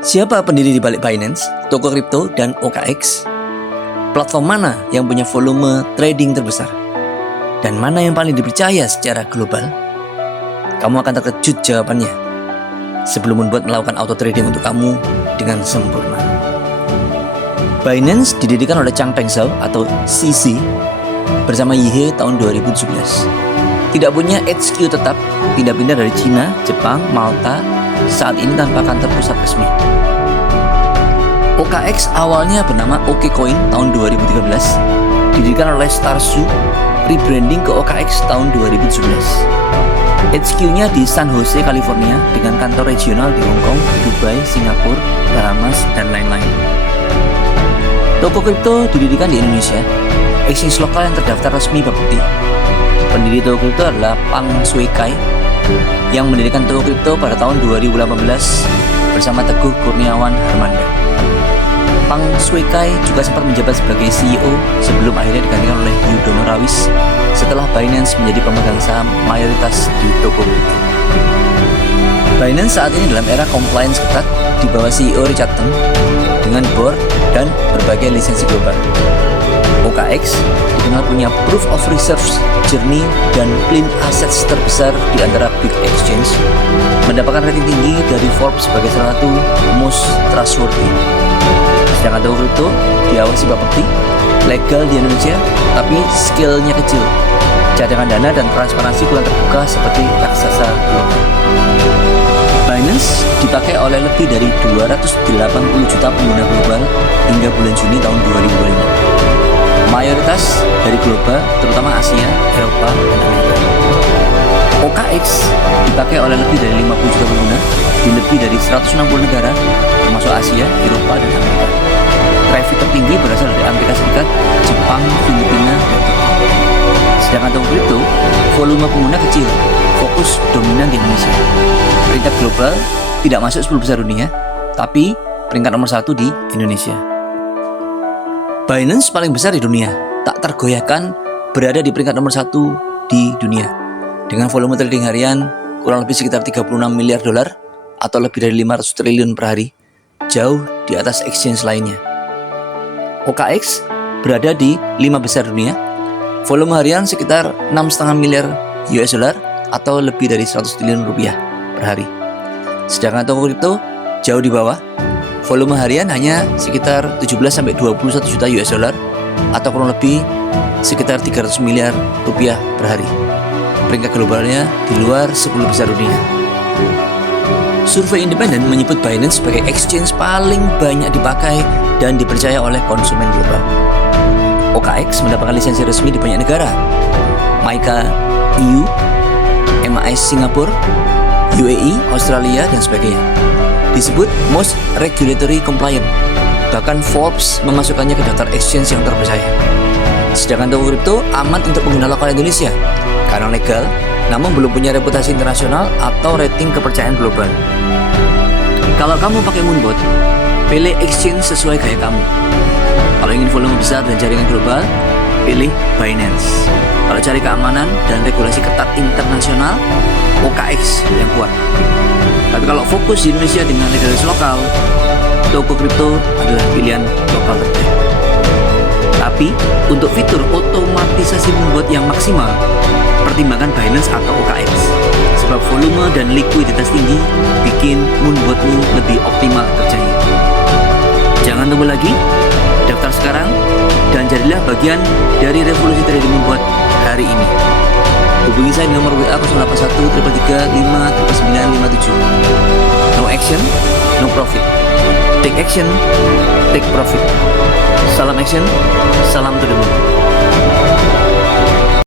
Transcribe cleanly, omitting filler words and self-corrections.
Siapa pendiri di balik Binance, toko kripto, dan OKX? Platform mana yang punya volume trading terbesar? Dan mana yang paling dipercaya secara global? Kamu akan terkejut jawabannya sebelum Moonbot melakukan auto trading untuk kamu dengan sempurna. Binance didirikan oleh Changpeng Zhao atau CZ bersama Yihe tahun 2017. Tidak punya HQ tetap, pindah-pindah dari Cina, Jepang, Malta, saat ini tanpa kantor pusat resmi. OKX awalnya bernama OKCoin tahun 2013, didirikan oleh Starzu, rebranding ke OKX tahun 2017. HQ-nya di San Jose, California, dengan kantor regional di Hong Kong, Dubai, Singapura, Bahamas, dan lain-lain. Toko kripto didirikan di Indonesia, exchange lokal yang terdaftar resmi Bapepti. Pendiri toko kripto adalah Pang Sui Kai, yang mendirikan toko kripto pada tahun 2018 bersama Teguh Kurniawan Harmanda. Pang Sui Kai juga sempat menjabat sebagai CEO sebelum akhirnya digantikan oleh Yudono Rawis setelah Binance menjadi pemegang saham mayoritas di toko kripto. Binance saat ini dalam era compliance ketat di bawah CEO Richard Teng dengan board dan berbagai lisensi global. OKX dikenal punya proof of reserves, journey, dan clean assets terbesar di antara big exchange, mendapatkan rating tinggi dari Forbes sebagai salah satu most trustworthy. Sedangkan toko kripto diawasi Bapepti, legal di Indonesia, tapi scale-nya kecil. Cadangan dana dan transparansi kurang terbuka seperti raksasa global. Binance dipakai oleh lebih dari 280 juta pengguna global hingga bulan Juni tahun 2005. Mayoritas dari global, terutama Asia, Eropa, dan Amerika. OKX dipakai oleh lebih dari 50 juta pengguna di lebih dari 160 negara, termasuk Asia, Eropa, dan Amerika. Traffic tertinggi berasal dari Amerika Serikat, Jepang, Filipina, dan Tiongkok. Sedangkan toko kripto, volume pengguna kecil, fokus dominan di Indonesia. Peringkat global tidak masuk 10 besar dunia, tapi peringkat nomor 1 di Indonesia. Binance paling besar di dunia, tak tergoyahkan berada di peringkat nomor 1 di dunia. Dengan volume trading harian kurang lebih sekitar 36 miliar dolar atau lebih dari 500 triliun per hari, jauh di atas exchange lainnya. OKX berada di 5 besar dunia, volume harian sekitar 6,5 miliar US dollar atau lebih dari 100 triliun rupiah per hari. Sedangkan toko kripto jauh di bawah, volume harian hanya sekitar 17-21 juta US dollar atau kurang lebih sekitar 300 miliar rupiah per hari. Peringkat globalnya di luar 10 besar dunia. Survei independen menyebut Binance sebagai exchange paling banyak dipakai dan dipercaya oleh konsumen global. OKX mendapatkan lisensi resmi di banyak negara, MiCA EU, MAS Singapura, UAE, Australia, dan sebagainya. Disebut most regulatory compliant. Bahkan Forbes memasukkannya ke daftar exchange yang terpercaya. Sedangkan toko kripto aman untuk pengguna lokal Indonesia karena legal, namun belum punya reputasi internasional atau rating kepercayaan global. Kalau kamu pakai Moonbot, pilih exchange sesuai gaya kamu. Kalau ingin volume besar dan jaringan global, pilih Binance. Kalau cari keamanan dan regulasi ketat internasional, OKX yang kuat. Tapi kalau fokus di Indonesia dengan legalitas lokal, toko kripto adalah pilihan lokal terbaik. Tapi untuk fitur otomatisasi Moonbot yang maksimal, pertimbangkan Binance atau OKX. Sebab volume dan likuiditas tinggi bikin Moonbotmu lebih optimal kerjanya. Jangan tunggu lagi, daftar sekarang dan jadilah bagian dari revolusi trading Moonbot hari ini. Hubungi saya di nomor WA 081 333 59957. No action, no profit. Take action, take profit. Salam action, salam to the moon.